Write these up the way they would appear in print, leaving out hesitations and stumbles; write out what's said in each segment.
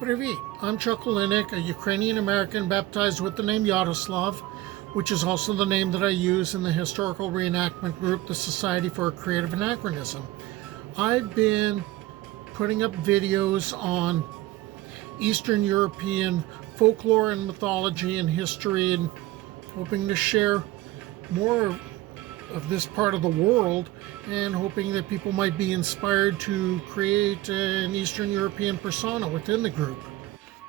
Привет, I'm Chuck Linik, a Ukrainian-American baptized with the name Yaroslav, which is also the name that I use in the historical reenactment group, the Society for Creative Anachronism. I've been putting up videos on Eastern European folklore and mythology and history, and hoping to share more of this part of the world, and hoping that people might be inspired to create an Eastern European persona within the group.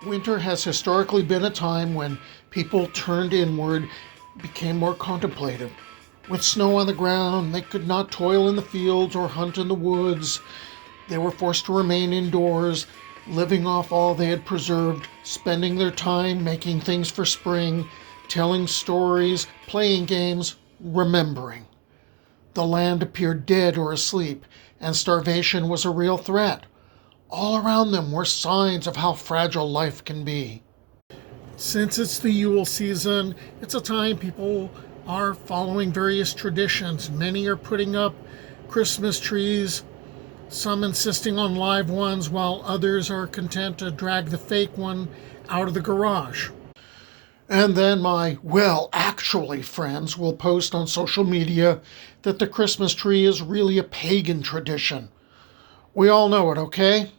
Winter has historically been a time when people turned inward, became more contemplative. With snow on the ground, they could not toil in the fields or hunt in the woods. They were forced to remain indoors, living off all they had preserved, spending their time making things for spring, telling stories, playing games, remembering. The land appeared dead or asleep, and starvation was a real threat. All around them were signs of how fragile life can be. Since it's the Yule season, it's a time people are following various traditions. Many are putting up Christmas trees, some insisting on live ones, while others are content to drag the fake one out of the garage. And then my, actually friends will post on social media that the Christmas tree is really a pagan tradition. We all know it, okay?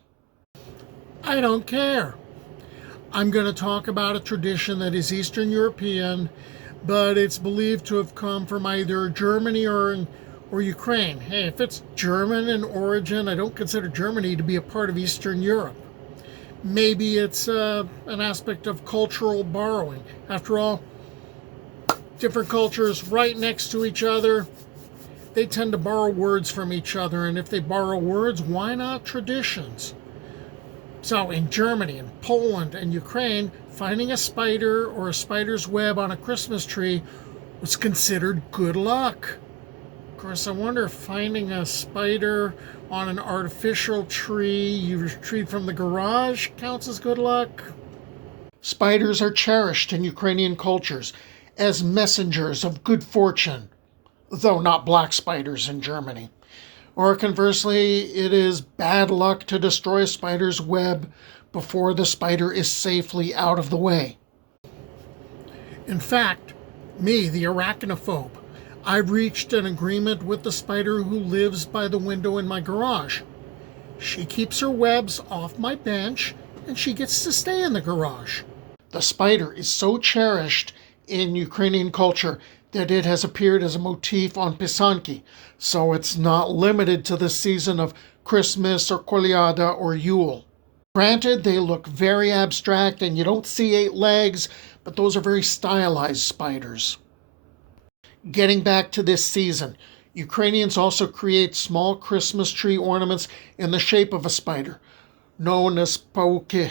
I don't care. I'm going to talk about a tradition that is Eastern European, but it's believed to have come from either Germany or Ukraine. Hey, if it's German in origin, I don't consider Germany to be a part of Eastern Europe. Maybe it's an aspect of cultural borrowing. After all, different cultures right next to each other, they tend to borrow words from each other. And if they borrow words, why not traditions? So in Germany and Poland and Ukraine, finding a spider or a spider's web on a Christmas tree was considered good luck. Of course, I wonder if finding a spider on an artificial tree you retrieved from the garage counts as good luck. Spiders are cherished in Ukrainian cultures as messengers of good fortune, though not black spiders in Germany. Or conversely, it is bad luck to destroy a spider's web before the spider is safely out of the way. In fact, me, the arachnophobe, I've reached an agreement with the spider who lives by the window in my garage. She keeps her webs off my bench, and she gets to stay in the garage. The spider is so cherished in Ukrainian culture that it has appeared as a motif on pisanki, so it's not limited to the season of Christmas or Kolyada or Yule. Granted, they look very abstract and you don't see 8 legs, but those are very stylized spiders. Getting back to this season, Ukrainians also create small Christmas tree ornaments in the shape of a spider, known as pauki,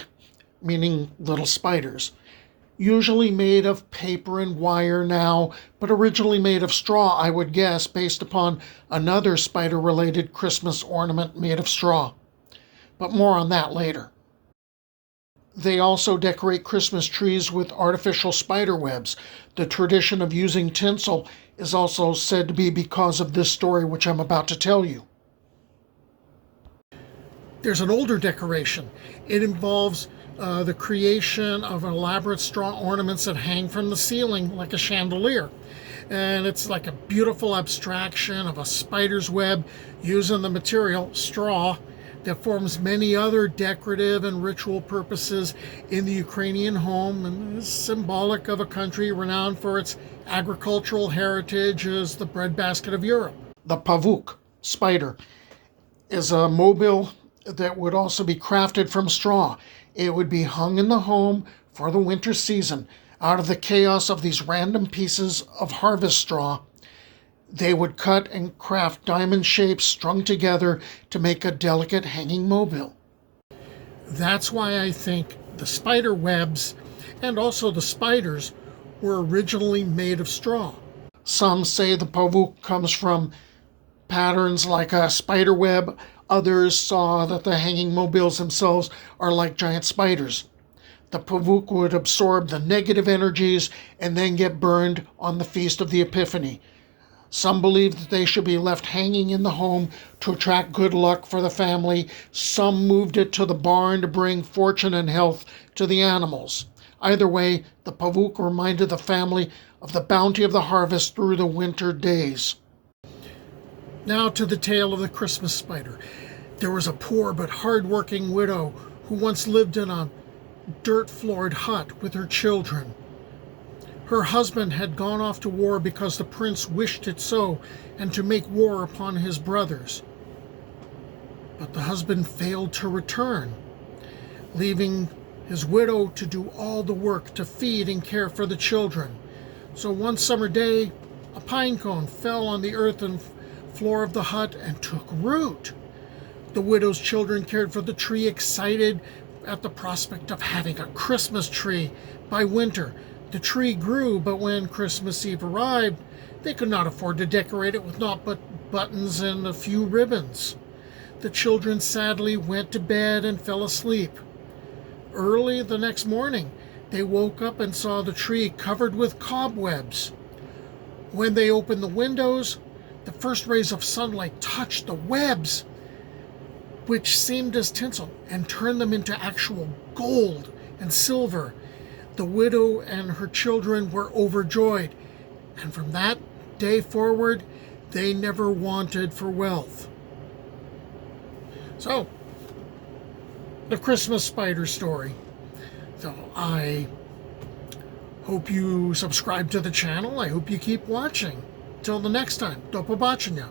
meaning little spiders. Usually made of paper and wire now, but originally made of straw, I would guess, based upon another spider-related Christmas ornament made of straw. But more on that later. They also decorate Christmas trees with artificial spider webs. The tradition of using tinsel is also said to be because of this story which I'm about to tell you. There's an older decoration. It involves the creation of elaborate straw ornaments that hang from the ceiling like a chandelier. And it's like a beautiful abstraction of a spider's web using the material straw that forms many other decorative and ritual purposes in the Ukrainian home, and is symbolic of a country renowned for its agricultural heritage as the breadbasket of Europe. The pavuk, spider, is a mobile that would also be crafted from straw. It would be hung in the home for the winter season. Out of the chaos of these random pieces of harvest straw, they would cut and craft diamond shapes strung together to make a delicate hanging mobile. That's why I think the spider webs and also the spiders were originally made of straw. Some say the pavuk comes from patterns like a spider web. Others saw that the hanging mobiles themselves are like giant spiders. The pavuk would absorb the negative energies and then get burned on the Feast of the Epiphany. Some believed that they should be left hanging in the home to attract good luck for the family. Some moved it to the barn to bring fortune and health to the animals. Either way, the pavuk reminded the family of the bounty of the harvest through the winter days. Now to the tale of the Christmas spider. There was a poor but hard-working widow who once lived in a dirt-floored hut with her children. Her husband had gone off to war because the prince wished it so, and to make war upon his brothers. But the husband failed to return, leaving his widow to do all the work to feed and care for the children. So one summer day, a pine cone fell on the earthen floor of the hut and took root. The widow's children cared for the tree, excited at the prospect of having a Christmas tree by winter. The tree grew, but when Christmas Eve arrived, they could not afford to decorate it with naught but buttons and a few ribbons. The children sadly went to bed and fell asleep. Early the next morning, they woke up and saw the tree covered with cobwebs. When they opened the windows, the first rays of sunlight touched the webs, which seemed as tinsel, and turned them into actual gold and silver. The widow and her children were overjoyed, and from that day forward, they never wanted for wealth. So, the Christmas spider story. So I hope you subscribe to the channel. I hope you keep watching. Till the next time, do побачення.